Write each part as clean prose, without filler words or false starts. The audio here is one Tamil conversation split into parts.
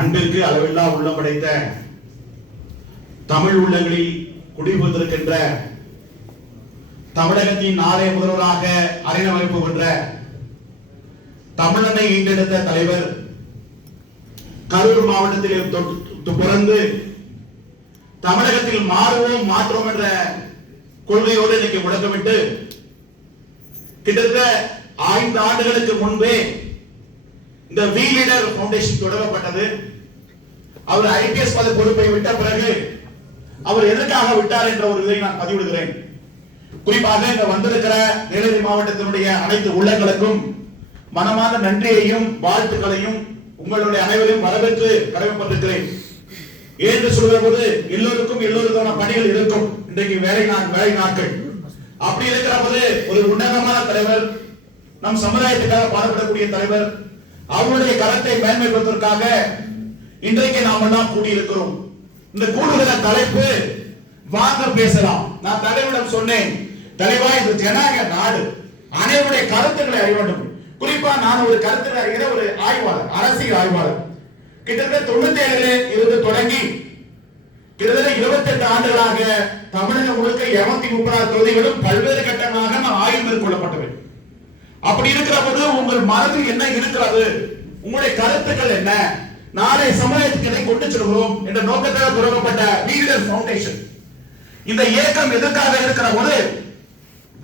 அன்பிற்கு அளவில்லா உள்ளம் படைத்த தமிழ் உள்ளங்களில் குடிபுகுந்திருக்கின்ற தமிழகத்தின் நாளைய முதல்வராக அரங்கமைப்பு வென்ற தமிழனை ஈண்டெடுத்த தலைவர் கரூர் மாவட்டத்தில் பிறந்து தமிழகத்தில் மாறுவோம் மாற்றோம் என்ற கொள்கையோடு இன்னைக்கு முழக்கமிட்டு கிட்டத்தட்ட 5 ஆண்டுகளுக்கு முன்பே இந்த வி லீடர் ஃபவுண்டேஷன் தொடங்கப்பட்டது. அவர் ஐபிஎஸ் பதவி பொறுப்பை விட்ட பிறகு அவர் எதற்காக விட்டார் என்ற ஒரு இதை நான் பதிவிடுகிறேன். குறிப்பாக இங்க வந்திருக்கிற நீலகிரி மாவட்டத்தினுடைய அனைத்து உள்ளங்களுக்கும் மனமான நன்றியையும் வாழ்த்துக்களையும் உங்களுடைய அனைவரையும் வரவேற்று கடமைப்பட்டிருக்கிறேன். ஏன்று சொல்கிற போது எல்லோருக்கான பணிகள் இருக்கும். இன்றைக்கு வேலை நாட்கள் அப்படி இருக்கிற போது ஒரு உன்னதமான தலைவர், நம் சமுதாயத்துக்காக பாடுபடக்கூடிய தலைவர், அவருடைய கருத்தை மேன்மைப்படுத்துவதற்காக இன்றைக்கு நாம் எல்லாம் கூடியிருக்கிறோம். இந்த கூடுகிற தலைப்பு வாங்க பேசலாம். நான் தலைவரிடம் சொன்னேன், தலைவா இது ஜனநாயக நாடு, அனைவருடைய கருத்துக்களை அறிய வேண்டும். குறிப்பா நான் ஒரு கருத்துக்களை அறிகிற ஒரு ஆய்வாளர், அரசியல் ஆய்வாளர். கிட்டத்தட்ட 97 இருந்து தொடங்கி கிட்டத்தட்ட 28 ஆண்டுகளாக தமிழகம் முழுக்க 236 தொகுதிகளும் பல்வேறு கட்டங்களாக நான் ஆய்வு மேற்கொள்ளப்பட்டவை. அப்படி இருக்கிற போது உங்கள் மனதில் என்ன இருக்கிறது, உங்களுடைய கருத்துக்கள் என்ன, நாளை சமுதாயத்துக்கு எதை கொண்டு செல்கிறோம் என்ற நோக்கத்தில் தொடங்கப்பட்ட லீடர் ஃபவுண்டேஷன். இந்த இயக்கம் எதற்காக இருக்கிற போது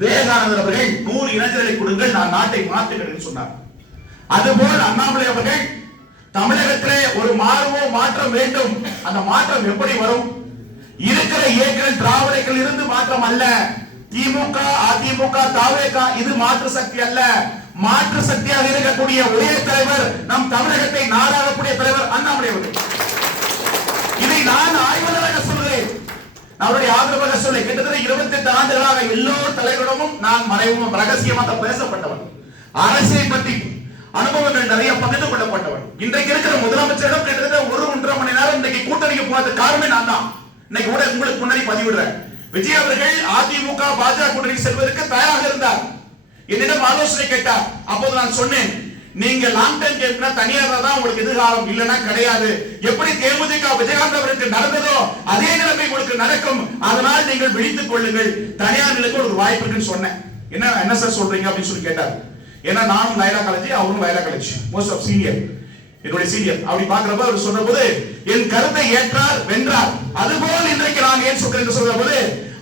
விவேகானந்தர் அவர்கள் 100 இளைஞர்களை கொடுங்கள், நான் நாட்டை மாற்றுகிறேன் என்று சொன்னார். அதுபோல் அண்ணாமலை அவர்கள் தமிழகத்திலே ஒரு மாற்றம் வேண்டும். அந்த மாற்றம் எப்படி வரும்? இருக்கிற இயக்கங்கள் திராவிடர்கள் இருந்து மாற்றம் அல்ல. திமுக, அதிமுக, தவேக இது மாற்று சக்தி அல்ல. மாற்று சக்தியாக இருக்கக்கூடிய ஒரே தலைவர் நம் தமிழகத்தை நாடாளக்கூடிய தலைவர் அண்ணாமலை அவர்கள். இதை நான் ஆய்வாளராக சொல்கிறேன், அவருடைய ஆதரவாக சொல்ல. கிட்டத்தட்ட 28 ஆண்டுகளாக எல்லோரு தலைவரிடமும் நான் மறைமுகம் ரகசியமாக பேசப்பட்டவன், அரசியலை பற்றி அனுபவங்கள் நிறைய பகிர்ந்து கொள்ளப்பட்டவன். இன்றைக்கு இருக்கிற முதலமைச்சரிடம் கிட்டத்தட்ட 1-1.5 மணி நேரம் இன்றைக்கு கூட்டணிக்கு போறது காரணமே நான் தான். இன்னைக்கு கூட உங்களுக்கு முன்னாடி பதிவிடுறேன். விஜய் அவர்கள் அதிமுக பாஜக கூட்டணிக்கு செல்வதற்கு தயாராக இருந்தார். என்னிடம் ஆலோசனை கேட்டார். அப்போது நான் சொன்னேன், நீங்க லாங் டைம் கேட்கிற தனியார் தான் உங்களுக்கு எதிர்காலம், இல்லைன்னா கிடையாது. எப்படி தேமுதிக விஜயகாந்த் அவருக்கு நடந்ததோ அதே நிலைமை உங்களுக்கு நடக்கும். அதனால் நீங்கள் விழித்துக் கொள்ளுங்கள், தனியார்களுக்கு ஒரு வாய்ப்பு இருக்குன்னு சொன்னேன். என்ன சார் சொல்றீங்க அப்படின்னு சொல்லி கேட்டார். ஏன்னா நானும் லைலா காலேஜ், அவரும் Laila college, most of senior, என்னுடைய சீனியர். அப்படி பாக்குறப்ப அவர் சொன்ன போது என் கருத்தை ஏற்றார், வென்றார். அதுபோல் இன்றைக்கு நான் ஏன் சொல்றேன் சொல்ற போது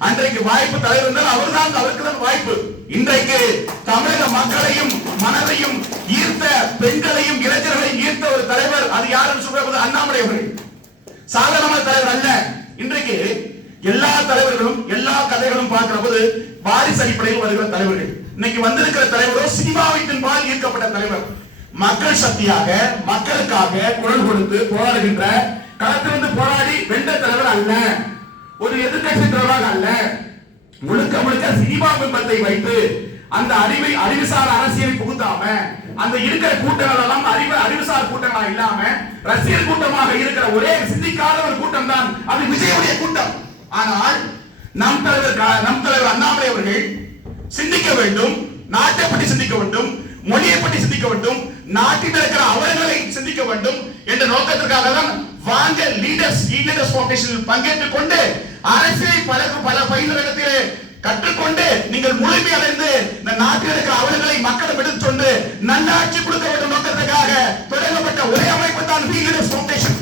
அன்றைக்கு வாய்ப்பு தலைவர் இருந்தால் அவர்தான், அவருக்கு தான் வாய்ப்பு. இன்றைக்கு தமிழக மக்களையும் மனதையும் ஈர்த்த, பெண்களையும் இளைஞர்களையும் ஈர்த்த ஒரு தலைவர், அது யாருன்னு சொல்ற போது அண்ணாமலை அவர்கள். சாதாரண தலைவர் அல்ல. இன்றைக்கு எல்லா தலைவர்களும் எல்லா கதைகளும் பார்க்கிற போது வாரிசு அடிப்படையில் வருகிற தலைவர்கள். இன்னைக்கு வந்திருக்கிற தலைவரோ சினிமாவின் பால் ஈர்க்கப்பட்ட தலைவர். மக்கள் சக்தியாக மக்களுக்காக குரல் கொடுத்து போராடுகின்ற, களத்திலிருந்து போராடி வென்ற தலைவர் அல்ல, ஒரு எதிர்கட்சி தலைவராக அல்ல. முழுக்க சினிமா பிம்பத்தை வைத்து அந்த அறிவுசார் அரசியலை புகுத்தாம, அந்த இருக்கிற கூட்டங்கள் எல்லாம் அறிவுசார் கூட்டங்களா இல்லாம ரசிகர் கூட்டமாக இருக்கிற ஒரே சிந்திக்காத ஒரு கூட்டம் தான் அது விஜயுடைய கூட்டம். ஆனால் நம் தலைவர் அண்ணாமலை அவர்கள் சிந்திக்க வேண்டும், நாட்டை பற்றி சிந்திக்க வேண்டும், மொழியை பற்றி சிந்திக்க வேண்டும், நாட்டில் இருக்கிற அவர்களை சிந்திக்க வேண்டும் என்ற நோக்கத்திற்காக தான் வாங்க லீடர்ஸ் ஃபவுண்டேஷனில் பங்கேற்றுக் கொண்டு அரசியலை பல பயிலகத்திலே கற்றுக்கொண்டு நீங்கள் முழுமை அடைந்து இந்த நாட்டில் இருக்கிற அவர்களை மக்களும் எடுத்துச் சென்று நல்லாட்சி கொடுக்க வேண்டும் நோக்கத்திற்காக தொடங்கப்பட்ட ஒரே அமைப்பு தான் லீடர்ஸ் ஃபவுண்டேஷன்.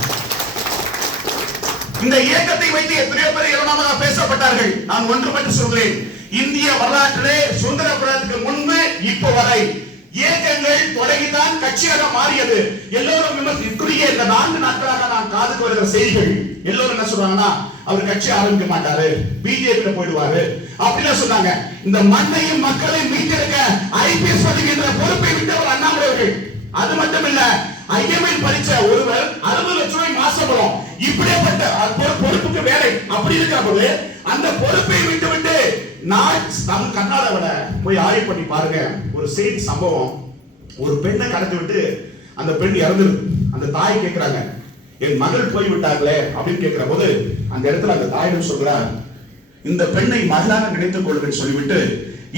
இந்த இயக்கத்தை வைத்து எத்தனையோ பேர் இலவசமாக பேசப்பட்டார்கள். நான் ஒன்று மட்டும் சொல்கிறேன், இந்திய வரலாற்றிலே சுதந்திர போராட்டத்துக்கு முன்பு இப்போ வரை இயக்கங்கள் தொடங்கிதான் கட்சியாக மாறியது. எல்லோரும் விமர்சிக்கூடிய இந்த 4 நாட்களாக நான் காதுக்கு வருகிற செய்திகள் எல்லோரும் என்ன சொல்றாங்கன்னா, அவர் கட்சி ஆரம்பிக்க மாட்டாரு, பிஜேபி போயிடுவாரு அப்படின்னு சொன்னாங்க. இந்த மண்ணையும் மக்களையும் மீட்டெடுக்க ஐபிஎஸ் பதவின்ற பொறுப்பை விட்டவர் அண்ணாமலை அவர்கள். அது மட்டும் இல்ல, ஐஎம்எல் படிச்ச ஒருவர் 60 லட்சம் ரூபாய் மாசம்பளம், இப்படிப்பட்ட பொறுப்புக்கு வேலை. அப்படி இருக்கிற போது அந்த பொறுப்பை விட்டு நம்ம கர்நாடகாவில போய் ஆய்வு பண்ணி பாருங்க. ஒரு செய்தி சம்பவம், ஒரு பெண்ணை கடத்தி விட்டு அந்த பெண் இறந்துருக்கு. அந்த தாய் கேட்கிறாங்க, என் மகள் போய் விட்டாங்களே அப்படின்னு கேட்கிற போது அந்த இடத்துல அந்த தாயிடம் சொல்றார், இந்த பெண்ணை மகளாக நினைத்துக் கொள்ளுங்கள் சொல்லிவிட்டு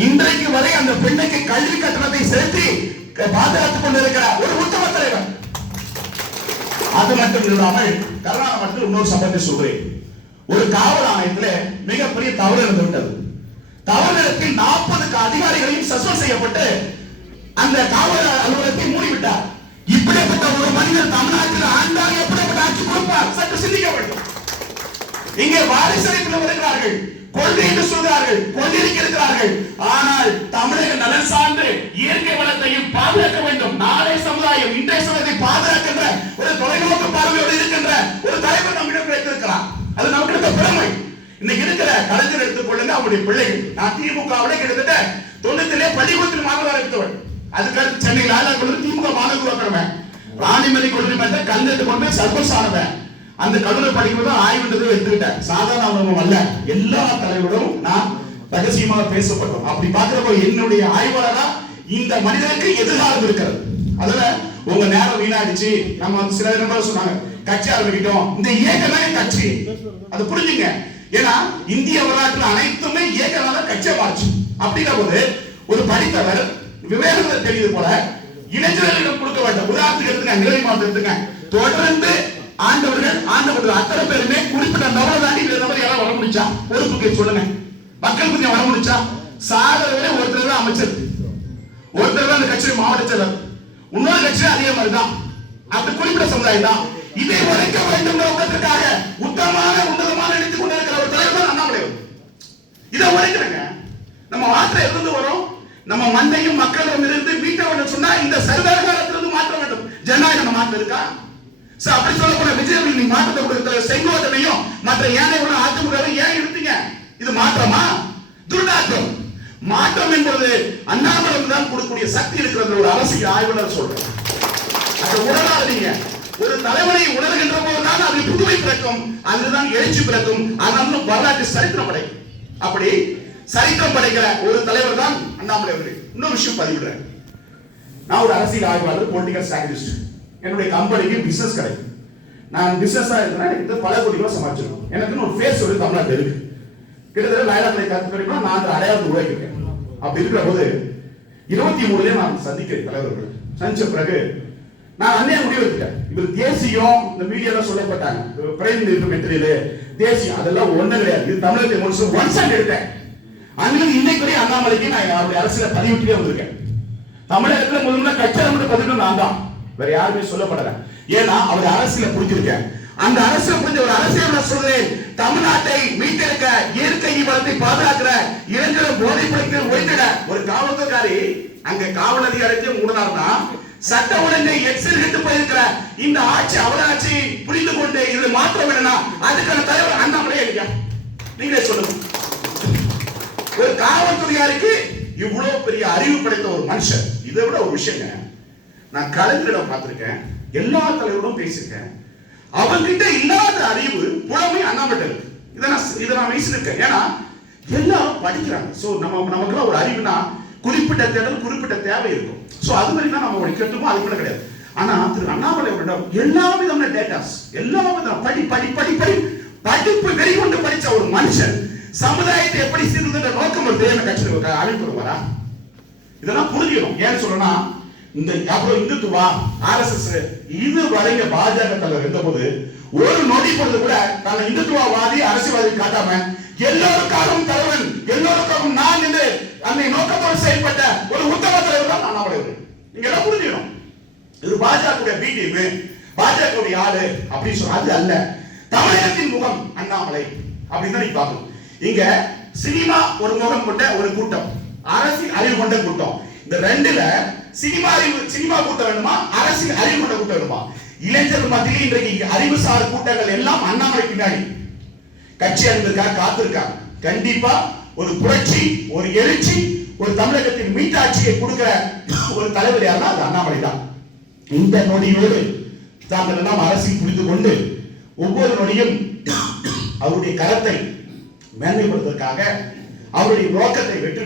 இன்றைக்கு வரை அந்த பெண்ணுக்கு கல்வி கட்டணத்தை செலுத்தி பாதுகாத்துக் கொண்டிருக்கிறார் ஒரு உத்தம தலைவர். அது மட்டும் இல்லாமல் கர்நாடக மாநிலத்தில் இன்னொரு சம்பவத்தை சொல்றேன். ஒரு காவல் ஆணையத்தில் மிகப்பெரிய தவறு நடந்து விட்டது. தவறு நடத்தி 40 அதிகாரிகளையும் சஸ்பெண்ட் செய்யப்பட்டு அந்த காவல் அலுவலகத்தை மூடிவிட்டார். இப்படிப்பட்ட ஒரு மனிதர் தமிழ்நாட்டில் ஆண்டால் எப்படிப்பட்ட ஆட்சி கொடுப்பார்? சற்று சிந்திக்க வேண்டும். இங்கே வாரிசு வருகிறார்கள், கொள்கை என்று சொல்கிறார்கள், கொள்கைக்கு இருக்கிறார்கள். ஆனால் தமிழக நலன் சார்ந்து இயற்கை வளத்தையும் பாதுகாக்க வேண்டும். நாளை சமுதாயம் இன்றைய சமுதாயத்தை பாதுகாக்கின்ற ஒரு தொலைநோக்கு பார்வையோடு இருக்கின்ற ஒரு தலைவர் நம்மிடம் கிடைத்திருக்கிறார். அது நமக்கு இருக்க பெருமை. இன்னைக்கு இருக்கிற கலைஞர் எடுத்துக் கொள்ளுங்க, அவருடைய பிள்ளைகள். நான் திமுகவுடைய கிட்டத்தட்ட 90 பள்ளிக்கூடத்தில் மாணவராக இருந்தவன். அதுக்கு சென்னையில் ஆளாக்குள்ள திமுக மாணவர்கள் ராணிமணி கொள்கை கல்லெட்டு கொண்டு சர்வஸ் ஆனவன். அந்த கல்லூரி படிக்கும்போது ஆய்வுன்றது எடுத்துக்கிட்டேன். சாதாரண அனுபவம் அல்ல. எல்லா தலைவரும் நான் ரகசியமாக பேசப்பட்டோம். அப்படி பார்க்கிறப்போ என்னுடைய ஆய்வாளரா இந்த மனிதனுக்கு எதிர்காலம் இருக்கிறது. அதுல உங்க நேரம் வீணாடிச்சு. நம்ம சில நபர் சொன்னாங்க கட்சி ஆரம்பிக்கிட்டோம். இந்த இயக்கமே கட்சி, அது புரிஞ்சுங்க. ஏன்னா இந்திய வரலாற்றில் அனைத்துமே இயக்கனால கட்சியா மாறுச்சு. அப்படிங்கிற போது ஒரு படித்தவர் விவேகத்தை தெரியுது போல இளைஞர்களிடம் கொடுக்க வேண்டும். உதாரணத்துக்கு எடுத்துங்க, நிலை மாவட்டத்துக்கு தொடர்ந்து ஆண்டவர்கள் அத்தனை பேருமே குறிப்பிட்ட நபரை தாண்டி நபர் யாரும் வர முடிச்சா? பொறுப்புக்கு சொல்லுங்க. மக்கள் கொஞ்சம் வர முடிச்சா? சாதனை ஒருத்தர் தான் அமைச்சர், ஒருத்தர் தான் அந்த கட்சியின் மாவட்ட செயலர், இன்னொரு கட்சி அதே மாதிரி தான். அந்த குறிப்பிட்ட சமுதாயம் தான். இதை உழைக்க வேண்டும் நோக்கத்திற்காக உன்னதமான நினைத்துக் கொண்டிருக்கிற ஒரு தலைவர் தான் அண்ணாமலை. இதை உழைக்கிறேங்க. நம்ம மாற்றம் எதிர்ந்து வரும். நம்ம மண்ணையும் மக்களும் இருந்து மீட்ட வேண்டும் சொன்னா இந்த சர்வதேச காலத்திலிருந்து மாற்ற வேண்டும். ஜனநாயகம் மாற்றம் இருக்கா? அப்படி சொல்ல போன விஜய் நீ மாற்றத்தை கொடுக்கிற செங்கோட்டனையும் மற்ற ஏனைகளும் அதிமுக ஏன் எடுத்தீங்க? இது மாற்றமா? துர்நாற்றம். மாற்றம் என்பது அண்ணாமலை தான் கொடுக்கக்கூடிய சக்தி இருக்கிறது. ஒரு அரசியல் ஆய்வாளர் சொல்றேன். அதை உணராதீங்க. ஒரு தலைவனை உணர்கின்ற போதுதான் அது புதுமை பிறக்கும், அதுதான் எழுச்சி பிறக்கும். அதனால வரலாற்று சரித்திரம் படைக்கும். அப்படி சரித்திரம் படைக்கிற ஒரு தலைவர் தான் அண்ணாமலை அவர்கள். இன்னொரு விஷயம் பதிவிடுறேன். நான் ஒரு அரசியல் ஆய்வாளர், பொலிட்டிக்கல் ஸ்ட்ராட்டஜிஸ்ட். என்னுடைய கம்பெனிக்கு பிசினஸ் கிடைக்கும். நான் பிசினஸா இருக்கிறேன். எனக்கு பல கோடி ரூபாய் சம்பாதிச்சிருக்கோம். எனக்கு ஒரு ஃபேஸ் ஒரு தமிழ்நாட்டில் இருக்கு. கிட்டத்தட்ட 1000 கருத்து கிடைக்கும். நான் அந்த அடையாளத்தை உருவாக்கிருக்கேன். அப்படி இருக்கிற போது 23 நான் சந்திக்கிறேன் தலைவர்கள். சந்திச்ச பிறகு நான் அன்னைய முடிவு எடுத்துட்டேன். இவர் தேசியம் இந்த மீடியால சொல்லப்பட்டாங்க, பிரைம் மினிஸ்டர் மெட்டீரியல் தேசியம், அதெல்லாம் ஒண்ணு கிடையாது. இது தமிழகத்தை முடிச்சு ஒன் சைடு எடுத்தேன். அன்னைக்கு இன்னைக்கு அண்ணாமலைக்கு நான் அவருடைய அரசியல பதிவிட்டுட்டே வந்திருக்கேன். தமிழகத்துல முதல்ல கட்சியாளர் பதிவிட்டு நான் தான், வேற யாருமே சொல்லப்படல. ஏன்னா அவர் அரசியல புரிஞ்சிருக்கேன். அந்த அரசியல் புரிஞ்ச ஒரு அரசியல் சொல்றேன். தமிழ்நாட்டை மீட்டெடுக்க, இயற்கை வளத்தை பாதுகாக்கிற, இளைஞர்கள் போதை பழக்க ஒழித்திட ஒரு காவல்துறைக்காரி அங்க காவல் அதிகாரத்தையும் மூடனார்னா சட்ட ஒழுங்கை எச்சரித்து போயிருக்கிற இந்த ஆட்சி அவராட்சி புரிந்து கொண்டு இது மாற்றம் என்னன்னா அதுக்கான தலைவர் அண்ணாமலை இல்லையா? நீங்களே சொல்லுங்க. ஒரு காவல்துறையாருக்கு இவ்வளவு பெரிய அறிவு படைத்த ஒரு மனுஷன். இதை விட ஒரு விஷயங்க, நான் கலைஞரிடம் பார்த்திருக்கேன், எல்லா தலைவரும் பேசியிருக்கேன். அவங்கிட்ட இல்லாத அறிவு புலமை அண்ணாமலை இருக்கு. இதை நான் பேசியிருக்கேன். ஏன்னா எல்லாரும் படிக்கிறாங்க. சோ நமக்கு ஒரு அறிவுனா குறிப்பிட்ட தேடல், குறிப்பிட்ட தேவை இருக்கும். சோ அது மாதிரி தான் நம்ம கேட்டுமோ அது கூட கிடையாது. ஆனா திரு அண்ணாமலை எல்லா விதமான டேட்டாஸ், எல்லா விதமான படிப்பு வெறி கொண்டு படிச்ச ஒரு மனுஷன் சமுதாயத்தை எப்படி சீர்திருத்த நோக்கம் ஒரு தேவை கட்சி அமைப்பு வரா? இதெல்லாம் புரிஞ்சுக்கணும். ஏன்னு சொல்லணும்னா இந்த அப்புறம் இந்துத்துவா RSS இது வரைங்க பாஜக தலைவர் இருந்த போது ஒரு நொடி பொழுது கூட நான் இந்துத்துவவாதி அரசியல்வாதி காட்டாம எல்லோருக்காகவும் தலைவன், எல்லோருக்காகவும் நான் என்று அந்த நோக்கத்தோடு செயல்பட்ட ஒரு உத்தம தலைவர் தான் அண்ணாமலை. நீங்க எல்லாம் புரிஞ்சுக்கணும். இது பாஜக பி டீம், பாஜக ஆளு அப்படின்னு சொல்ல அது அல்ல. தமிழகத்தின் முகம் அண்ணாமலை அப்படின்னு தான் நீங்க பார்க்கணும். இங்க சினிமா ஒரு முகம் கொண்ட ஒரு கூட்டம், அரசியல் அறிவு கொண்ட கூட்டம். இந்த ரெண்டுல சினிமா கூட்டம் வேணுமா, அரசியல் அறிவு கொண்ட கூட்டம் வேணுமா? இளைஞர்கள் மத்தியில் இன்றைக்கு அறிவுசார் கூட்டங்கள் எல்லாம் அண்ணாமலை பின்னாடி கட்சி அனுப்பியிருக்காங்க, காத்திருக்காங்க. கண்டிப்பா ஒரு புரட்சி, ஒரு எழுச்சி, ஒரு தமிழகத்தின் மீட்டாட்சியை கொடுக்கிற ஒரு தலைவர் யாருன்னா அது அண்ணாமலை தான். இந்த நொடியோடு தாங்கள் எல்லாம் அரசியல் புரிந்து கொண்டு ஒவ்வொரு நொடியும் அவருடைய கரத்தை மேன்மைப்படுத்துவதற்காக அவருடைய நோக்கத்தை வெற்றி